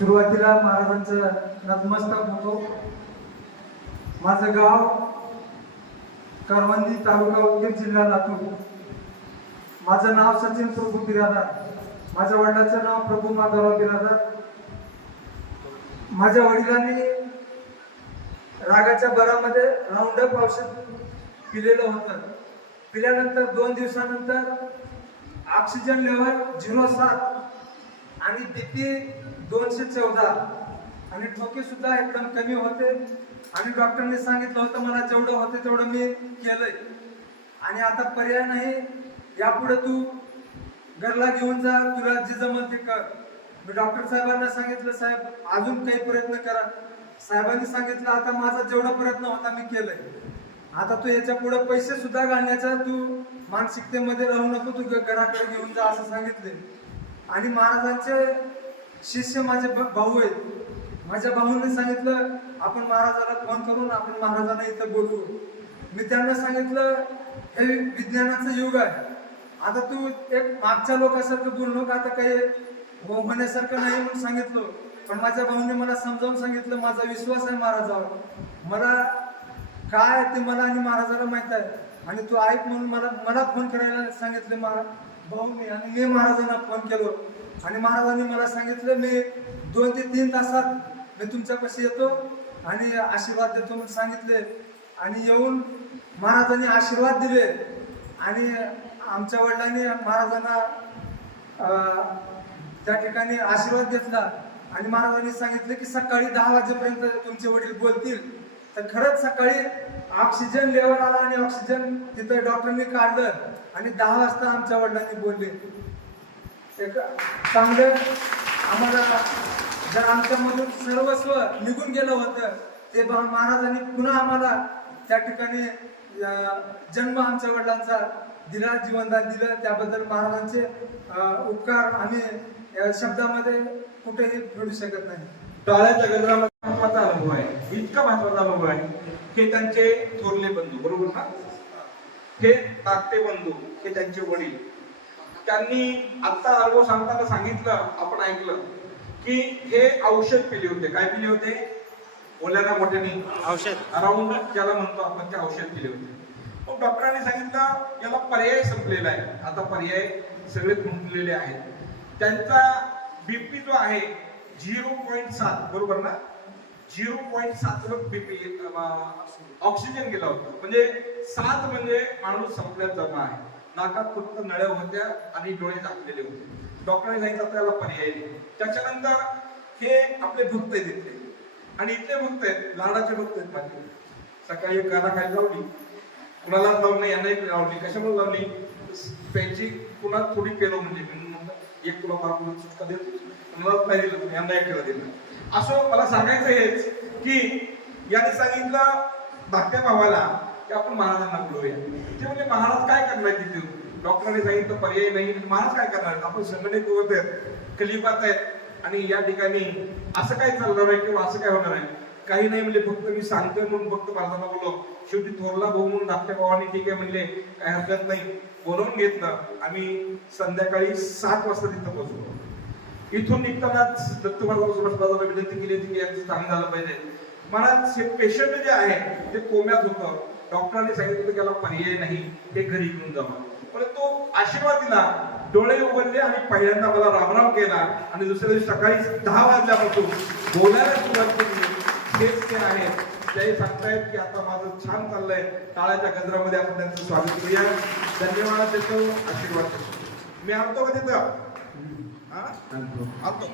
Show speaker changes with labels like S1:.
S1: सुरुवातीला महाराजांचं नतमस्तक होतो. माझं गाव करवंदी तालुका उदगीर जिल्हा लातूर माझं नाव सचिन प्रभू बिरादार. माझ्या वडिलाचं नाव प्रभू माधवराव बिरादार. माझ्या वडिलांनी रागाच्या बरामध्ये राऊंडअप औषध पिलेलं होतं. पिल्यानंतर दोन दिवसानंतर ऑक्सिजन लेवल झिरो सात आणि बीपी दोनशे चौदा. आणि ठोके सुद्धा एकदम कमी होते. आणि डॉक्टरने सांगितलं होतं मला जेवढं होते तेवढं मी केलंय. आणि आता पर्याय नाही. यापुढे तू घरला घेऊन जा तुला जे जमल ते कर. मी डॉक्टर साहेबांना सांगितलं साहेब अजून काही प्रयत्न करा. साहेबांनी सांगितलं आता माझा जेवढा प्रयत्न होता मी केलंय. आता तू याच्यापुढे पैसे सुद्धा घालण्याचा तू मानसिकतेमध्ये राहू नको तू घराकडे घेऊन जा असं सांगितले. आणि महाराजांचे शिष्य माझे भाऊ आहेत. माझ्या भाऊने सांगितलं आपण महाराजाला फोन करून आपण महाराजांना इथं बोलवू. मी त्यांना सांगितलं हे विज्ञानाचं युग आहे. आता तू एक मागच्या लोकांसारखं बोलू नका आता काही हो होण्यासारखं नाही म्हणून सांगितलं. पण माझ्या भाऊने मला समजावून सांगितलं माझा विश्वास आहे महाराजावर. मला काय ते मला आणि महाराजाला माहीत आहे. आणि तू ऐक म्हणून मला मला फोन करायला सांगितले महाराज भाऊने आणि मी महाराजांना फोन केलो. आणि महाराजांनी मला सांगितलं मी दोन ते तीन तासात मी तुमच्यापाशी येतो आणि आशीर्वाद देतो म्हणून सांगितले. आणि येऊन महाराजांनी आशीर्वाद दिले आणि आमच्या वडिलांनी महाराजांना त्या ठिकाणी आशीर्वाद घेतला. आणि महाराजांनी सांगितलं की सकाळी दहा वाजेपर्यंत तुमचे वडील बोलतील. तर खरंच सकाळी ऑक्सिजन लेवल आला आणि ऑक्सिजन तिथं डॉक्टरनी काढलं आणि दहा वाजता आमच्या वडिलांनी बोलले. एक चांगलं आम्हाला जर आमच्यामधून सर्वस्व निघून गेलं होतं ते महाराजांनी पुन्हा आम्हाला त्या ठिकाणी जन्म आमच्या वडिलांचा दिला जीवनदान दिलं. त्याबद्दल महाराजांचे उपकार आम्ही या शब्दामध्ये कुठेही फेडू शकत नाही.
S2: टाळ्याच्या गजरामध्ये महत्त्वाचा अनुभव आहे. इतका महत्त्वाचा अनुभव आहे हे त्यांचे थोरले बंधू बरोबर ना? हे ताकते बंधू हे त्यांचे वडील. त्यांनी आता अनुभव सांगताना सांगितलं आपण ऐकलं की हे औषध पिले होते. काय पिले होते? ओल्याना मोठ्याने
S3: औषध.
S2: अराउंड ज्याला म्हणतो आपण ते औषध पिले होते. मग डॉक्टरांनी सांगितलं याला पर्याय संपलेला आहे. आता पर्याय सगळे गुंतलेले आहेत. त्यांचा बीपी जो आहे झिरो पॉईंट सात बरोबर ना? झिरो पॉईंट सात बीपी ऑक्सिजन गेला होता. म्हणजे सात म्हणजे माणूस संपल्यात जमा आहे. नाकात फक्त नळ्या होत्या आणि डोळे झाकलेले होते. डॉक्टरने सांगितलं त्याला पर्याय त्याच्यानंतर हे आपले भक्त आहेत इथले. आणि इथले भक्त आहेत लाडाचे भक्त आहेत माझे सकाळी एक गाणं खायला लावली. कुणाला लावून नाही यांना एक लावली. कशामुळे लावली? त्यांची कुणा थोडी पेलो म्हणजे एक तुला मारून सुटका देतो कुणालाच नाही दिलं यांना एकट्याला दिलं. असं मला सांगायचं हेच की याने सांगितलं धाकट्या भावाला की आपण महाराजांना बोलूया. ते म्हणजे महाराज काय करणार तिथे? डॉक्टरांनी सांगितलं पर्याय नाही महाराज काय करणार आपण संघटित होत आहेत कलिपात आहेत आणि या ठिकाणी असं काय चालणार आहे किंवा असं काय होणार आहे? काही नाही म्हणजे फक्त मी सांगतोय म्हणून फक्त महाराजांना बोललो. शेवटी थोरला भाऊ म्हणून धाकट्या भावाने ठीक आहे म्हणले काही हरकत नाही. बोलवून घेतलं. आम्ही संध्याकाळी सात वाजता तिथं पोहोचलो. इथून निघतानाच दत्त महाराजांना विनंती केली होती की यांचं चांगलं झालं पाहिजे. महाराज हे पेशंट जे आहे ते कोम्यात होतं. डॉक्टरांनी सांगितलं की त्याला पर्याय नाही ते घरी घेऊन जावं. परंतु आशीर्वाद दिला. डोळे उघडले आणि पहिल्यांदा मला रामराम केला आणि दुसऱ्या दिवशी सकाळी दहा वाजल्यापासून बोलायला सुरुवात केली. हेच ते आहे. ते सांगतायत की आता माझं छान चाललंय. टाळ्याच्या गजरामध्ये आपण त्यांचं स्वागत करूया. धन्यवाद देतो आशीर्वाद देतो. मी आणतो का तिथं? हा? आणतो.